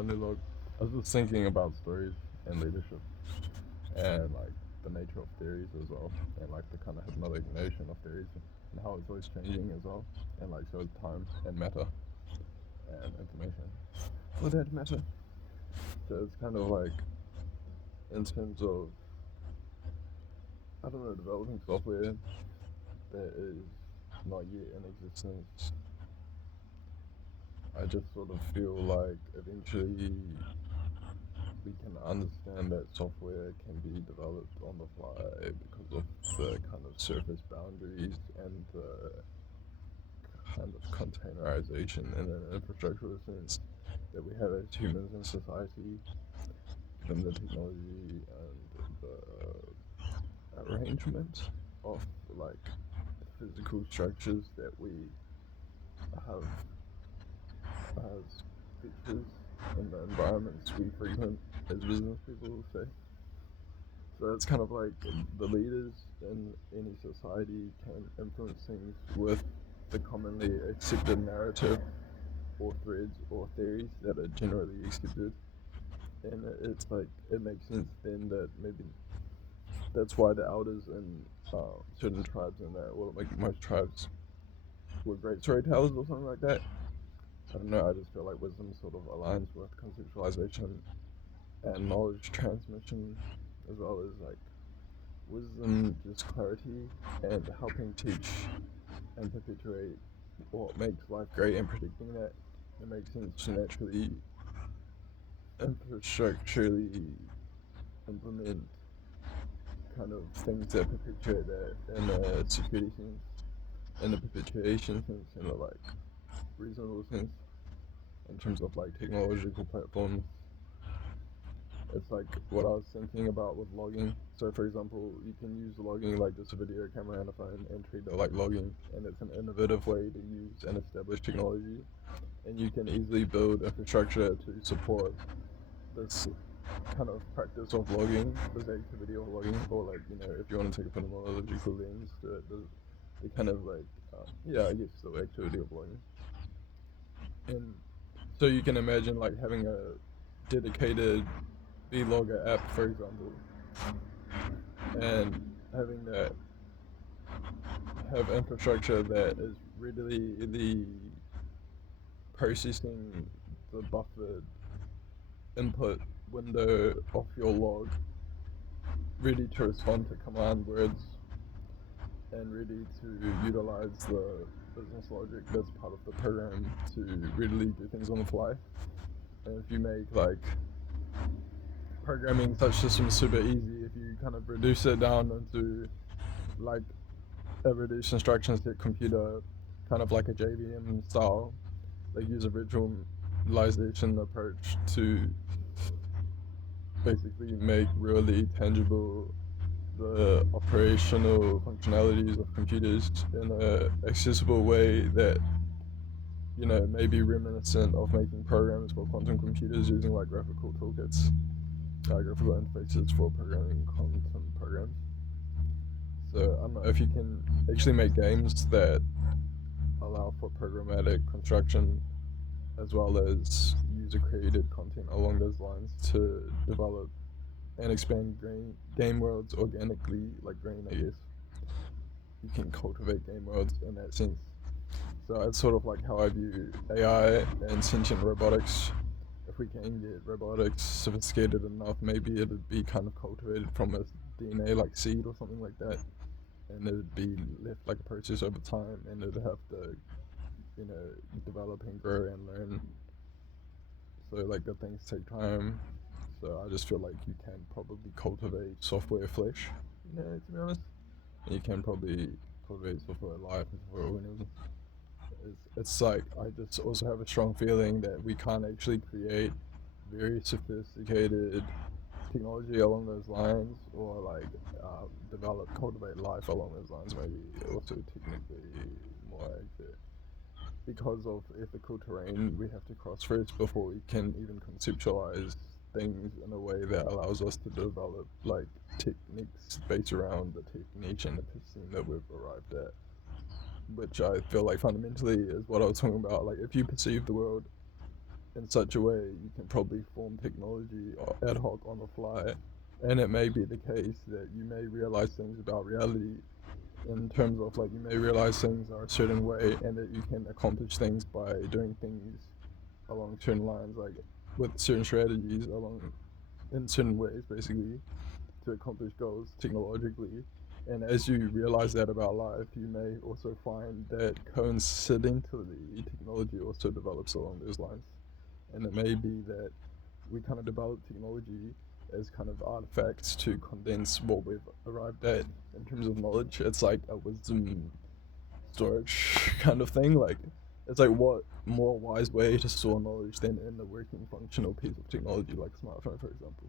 Anulog. I was just thinking about stories and leadership and like the nature of theories as well, and like the kind of hypnotic notion of theories and how it's always changing as well, and like so is time and matter and information for that matter. So it's kind of like in terms of I don't know developing software that is not yet in existence. I just sort of feel like eventually we can understand that software can be developed on the fly because of the kind of surface boundaries and the kind of containerization in an infrastructural sense that we have as humans in society, given the technology and the arrangement of like physical structures that we have as features in the environments we frequent as business people, say. So it's kind of like the leaders in any society can influence things with the commonly accepted narrative or threads or theories that are generally accepted. And it's like, it makes sense then that maybe that's why the elders in certain tribes and that, well, like most tribes were great storytellers or something like that. I don't know, I just feel like wisdom sort of aligns with conceptualization and knowledge transmission as well as like wisdom, just clarity, and helping teach and perpetuate what makes life great and predicting that it makes sense to naturally infrastructurally implement kind of things that perpetuate that in a security sense, in a perpetuation sense, in a like reasonable sense, in terms of like technological platforms. It's like what I was thinking about with logging. So, for example, you can use logging like just a video camera and a phone and treat it like logging, and it's an innovative way to use an established technology. And you can easily build infrastructure to support this kind of practice of logging, this activity of logging, or like if you want to take a phenomenological lens to it, the kind of like yeah, I guess the activity of logging. And so you can imagine like having a dedicated vlogger app, for example, and having that have infrastructure that is readily the processing the buffered input window of your log, ready to respond to command words and ready to utilize the business logic that's part of the program to readily do things on the fly. And if you make like programming such systems super easy, if you kind of reduce it down into like a reduced instruction set computer, kind of like a JVM style, like use a virtualization approach to basically make really tangible the operational functionalities of computers in a accessible way that may be reminiscent of making programs for quantum computers using like graphical toolkits, graphical interfaces for programming quantum programs. So I don't know if you can actually make games that allow for programmatic construction as well as user created content along those lines to develop and expand game worlds organically, like green, I guess. You can cultivate game worlds in that sense. So it's sort of like how I view AI and sentient robotics. If we can get robotics sophisticated enough, maybe it'd be kind of cultivated from a DNA like seed or something like that, and it'd be left like a process over time, and it'd have to, you know, develop and grow and learn. So like good things take time. So I just feel like you can probably cultivate software flesh, to be honest. And you can probably cultivate software life and software organism. It's like I just also have a strong feeling that we can't actually create very sophisticated technology along those lines, or like develop, cultivate life along those lines. Maybe also technically more accurate because of ethical terrain we have to cross first before we can even conceptualize things in a way that allows us to develop like techniques based around the technique and the episteme that we've arrived at, which I feel like fundamentally is what I was talking about. Like if you perceive the world in such a way you can probably form technology ad hoc on the fly. And it may be the case that you may realize things about reality in terms of like you may realize things are a certain way and that you can accomplish things by doing things along certain lines, like with certain strategies along in certain ways, basically, to accomplish goals technologically. And as you realize that about life, you may also find that coincidentally, technology also develops along those lines. And it may be that we kind of develop technology as kind of artifacts to condense what we've arrived at in terms of knowledge. It's like a wisdom storage kind of thing. Like, it's like what more wise way to store knowledge than in a working functional piece of technology like a smartphone, for example.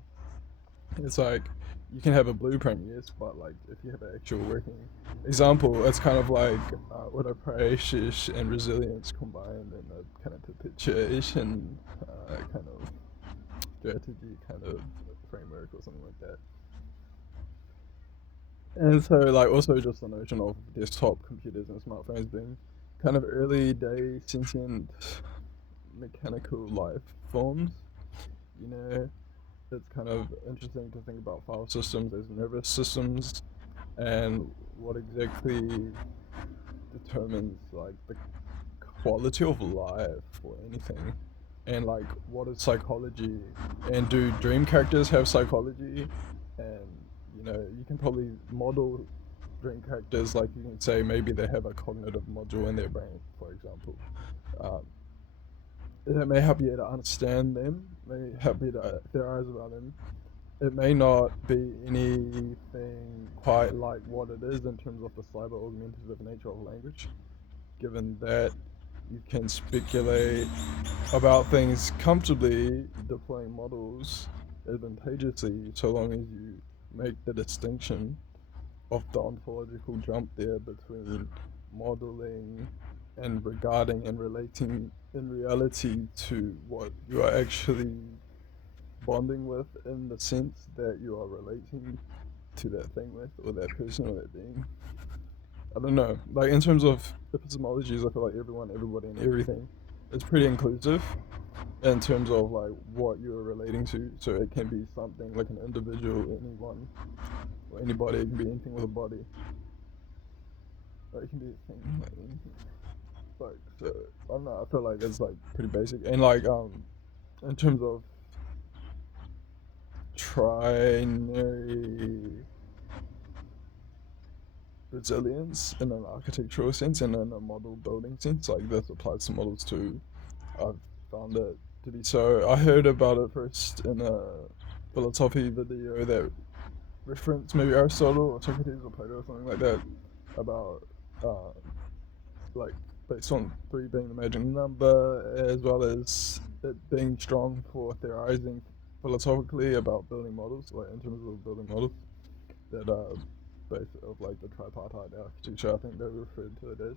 It's like you can have a blueprint, yes, but like if you have an actual working example, it's kind of like what a precious and resilience combined in a kind of perpetuation kind of strategy kind of framework or something like that. And so like also just the notion of desktop computers and smartphones being kind of early day sentient mechanical life forms, you know, it's kind of interesting to think about file systems as nervous systems and what exactly determines like the quality of life or anything, and like what is psychology, and do dream characters have psychology? And you know, you can probably model dream characters, like you can say maybe they have a cognitive module in their brain, for example. um, that may help you to understand them, may help you to theorize about them. It may not be anything quite like what it is in terms of the cyber augmentative nature of language, given that you can speculate about things comfortably deploying models advantageously so long as you make the distinction of the ontological jump there between modeling and regarding and relating in reality to what you are actually bonding with, in the sense that you are relating to that thing with, or that person or that being. I don't know. Like in terms of epistemologies, I feel like everyone, everybody, and everything is pretty inclusive in terms of like what you're relating to. So it can be something like an individual, anyone, or anybody. It can be anything with a body, or it can be a thing, like anything. Like so, I don't know. I feel like that's like pretty basic. And like in terms of trinary resilience in an architectural sense and in a model building sense, like this applies to models too. I've found it to be so. I heard about it first in a philosophy video that referenced maybe Aristotle or Socrates or Plato or something like that, about um, like based on three being the magic number, as well as it being strong for theorizing philosophically about building models, like in terms of building models that base of like the tripartite architecture, I think they referred to it as.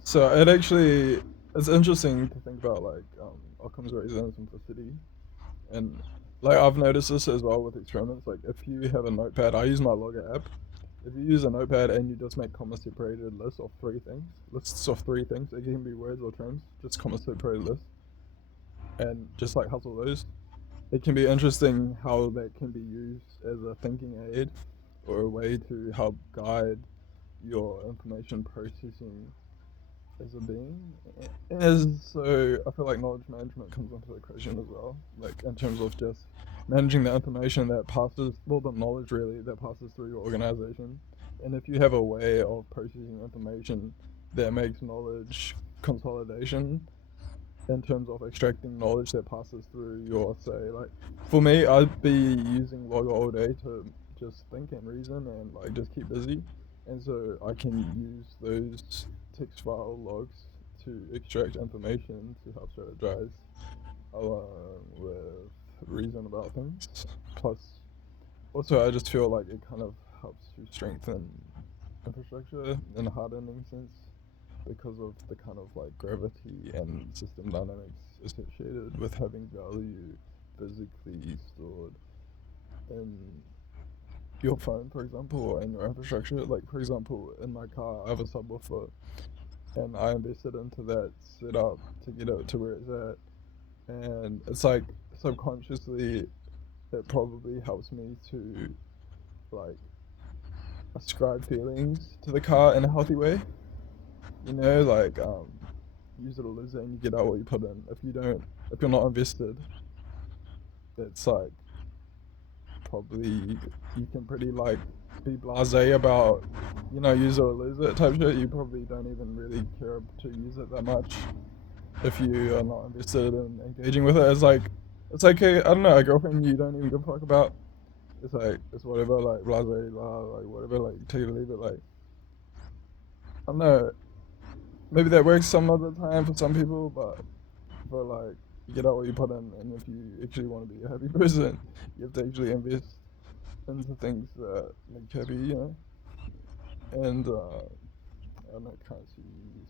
So it actually, it's interesting to think about like Occam's razor and simplicity, and like I've noticed this as well with experiments. Like if you have a notepad, I use my Logger app. If you use a notepad and you just make comma separated lists of three things, lists of three things, it can be words or terms, just comma separated lists, and just like hustle those. It can be interesting how that can be used as a thinking aid or a way to help guide your information processing as a being. As so, I feel like knowledge management comes into the equation as well. Like in terms of just managing the information that passes, well, the knowledge really that passes through your organization. And if you have a way of processing information that makes knowledge consolidation in terms of extracting knowledge that passes through your, say, like for me, I'd be using Logger all day to just think and reason and like just keep busy, and so I can use those text file logs to extract information to help strategize along with reason about things. Plus, also I just feel like it kind of helps to strengthen infrastructure in a hardening sense because of the kind of like gravity and system dynamics associated with having value physically stored in your phone, for example, or in your infrastructure. Like, for example, in my car, I have a subwoofer and I invested into that setup to get it to where it's at. And it's like subconsciously, it probably helps me to like ascribe feelings to the car in a healthy way. Like use it or lose it, and you get out what you put in. If you're not invested, it's like probably you can pretty like be blasé about use it or lose it type shit. You probably don't even really care to use it that much if you are not invested in engaging with it. It's like I don't know, a girlfriend you don't even give a fuck about. It's like it's whatever, like blasé, blah, like whatever, like take it or leave it. Like I don't know, maybe that works some other time for some people, but for like you get out what you put in, and if you actually want to be a happy person, you have to actually invest into things that make you happy, and I don't know, currency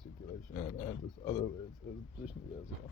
circulation and just other ways of additionally as well.